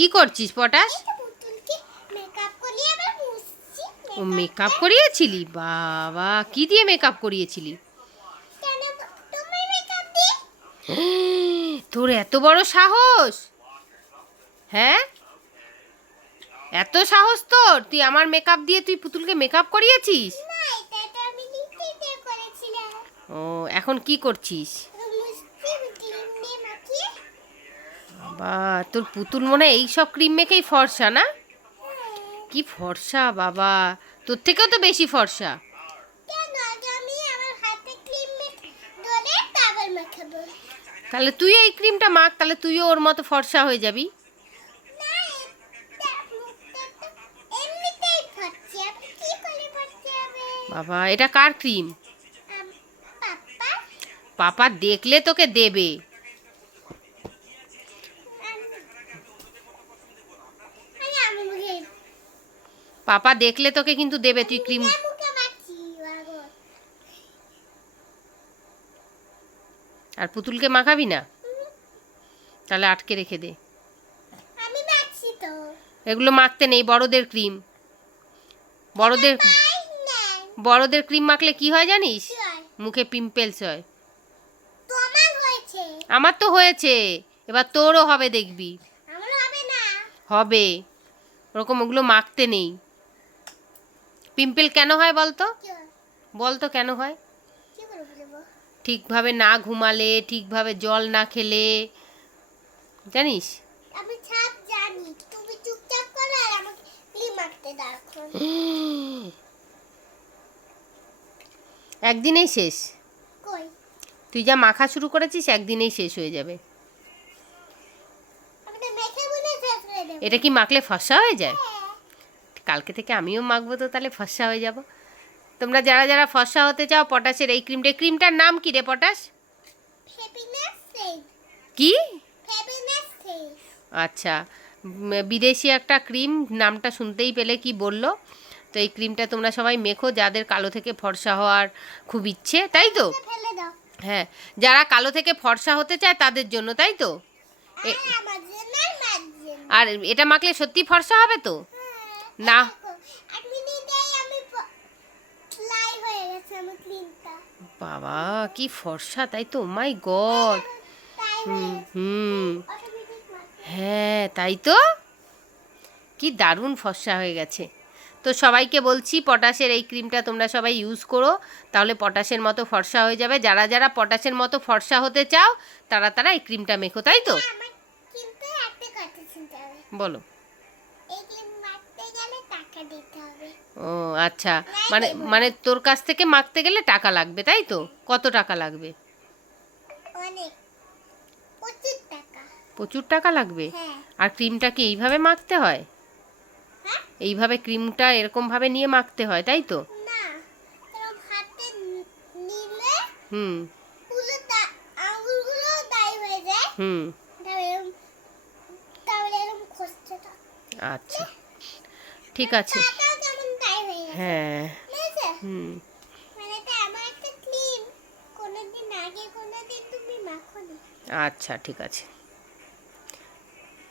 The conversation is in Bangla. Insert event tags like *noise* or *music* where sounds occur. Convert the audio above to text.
কি করছিস পটাশ? ও মেকআপ করিয়েছিলি? বাবা কি দিয়ে মেকআপ করিয়েছিলি? *gasps* তোর এত বড় সাহস? হ্যাঁ? এত সাহস তোর? তুই আমার মেকআপ দিয়ে তুই পুতুলকে মেকআপ করিয়েছিস? ও এখন কি করছিস? বাবা তোর পুতুল মনে হয় এইসব ক্রিম মেখেই ফর্সা না? কি ফর্সা বাবা তোর থেকেও তো বেশি ফর্সা। তাহলে তুই এই ক্রিমটা মাখ তাহলে তুইও ওর মতো ফর্সা হয়ে যাবি। বাবা এটা কার ক্রিম পাপা দেখলে তোকে দেবে আরে আমি মুখে পাপা দেখলে তোকে কিন্তু দেবে তুই ক্রিম আর পুতুলকে মাখাবি না? তাহলে আটকে রেখে দে। এগুলো মাখতে নেই বড়দের ক্রিম। বড়দের বড়দের ক্রিম মাখলে কি হয় জানিস? মুখে পিম্পলস হয়। আমার তো হয়েছে। এবার তোরও হবে দেখবি। হবে। ওরকম ওগুলো মাখতে নেই। পিম্পল কেন হয় বলতো? বলতো কেন হয়? ঠিকভাবে না ঘুমালে ঠিকভাবে জল না খেলে জানিস? আমি সব জানি। তুমি চুপচাপ করো আর আমাকে ক্রিম মাখতে দেখো একদিনেই শেষ। কই? তুই যা মাখা শুরু করেছিস একদিনেই শেষ হয়ে যাবে। এটা কি মাখলে ফসা হয়ে যায়। কালকে থেকে আমিও মাখবো তো তাহলে ফসা হয়ে যাব। তোমরা যারা যারা ফসা হতে চাও পটাশের এই ক্রিমটা ক্রিমটার নাম কি রে পটাশ? কি? আচ্ছা বিদেশি একটা ক্রিম নামটা শুনতেই পেলে কি বলল? তো এই ক্রিমটা তোমরা সবাই মেখো যাদের কালো থেকে ফর্সা হওয়ার খুব ইচ্ছে তাই তো? হ্যাঁ যারা কালো থেকে ফর্সা হতে চায় তাদের জন্য তাই তো? আর এটা মাখলে সত্যি ফর্সা হবে তো? না। হয়ে বাবা কি ফর্সা তাই তো? মাই গড হুম হ্যাঁ তাই তো? কি দারুণ ফর্সা হয়ে গেছে। তো সবাইকে বলছি পটাশের এই ক্রিমটা তোমরা সবাই ইউজ করো তাহলে পটাশের মতো ফর্সা হয়ে যাবে। যারা যারা পটাশের মতো ফর্সা হতে চাও তারা তারা এই ক্রিমটা মেখো তাই তো? হবে। বলো। ও আচ্ছা। মানে মানে তোর কাছ থেকে মাখতে গেলে টাকা লাগবে তাই তো? কত টাকা লাগবে? প্রচুর টাকা। লাগবে? হ্যাঁ। আর ক্রিমটা কি এইভাবে মাখতে হয়? হ্যাঁ? এইভাবে ক্রিমটা এরকমভাবে নিয়ে মাখতে হয় তাই তো? হুম। হুম। আচ্ছা। ঠিক আছে। হয়ে। হুম। মানে আচ্ছা ঠিক আছে।